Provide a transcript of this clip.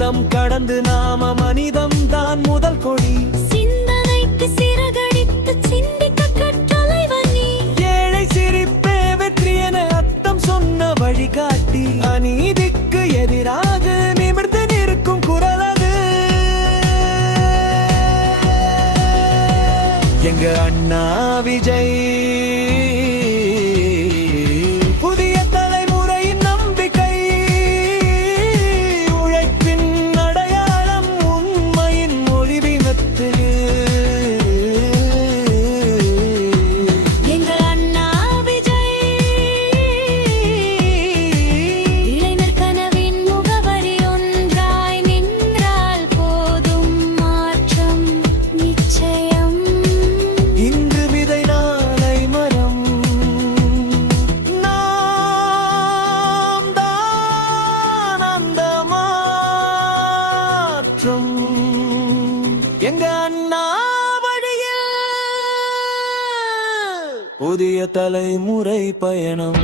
மதம் கடந்து நாம மனிதம் தான் முதல் கொடி. சிந்தனைக்கு சிறகடித்து சிந்திக்க கற்றலைவன் நீ. ஏழை சிரிப்பே வெற்றி என அர்த்தம் சொன்ன வழிகாட்டி. அநீதிக்கு எதிராக நிமிர்ந்து நிற்கும் குரல் அது எங்க அண்ணா விஜய். புதிய தலைமுறையின் நம்பிக்கை, உழைப்பின் அடையாளம், உண்மையின் மொழிவினத்து. எங்கள் அண்ணா விஜய் இளைஞர் கனவின் முகவரி. ஒன்றாய் நின்றால் போதும், மாற்றம் நிச்சயம். இன்று விதை நாளை மரம், நாம் தான் அந்த மாற்றம். எங்க அண்ணா வழியில் புதிய தலைமுறை பயணம்.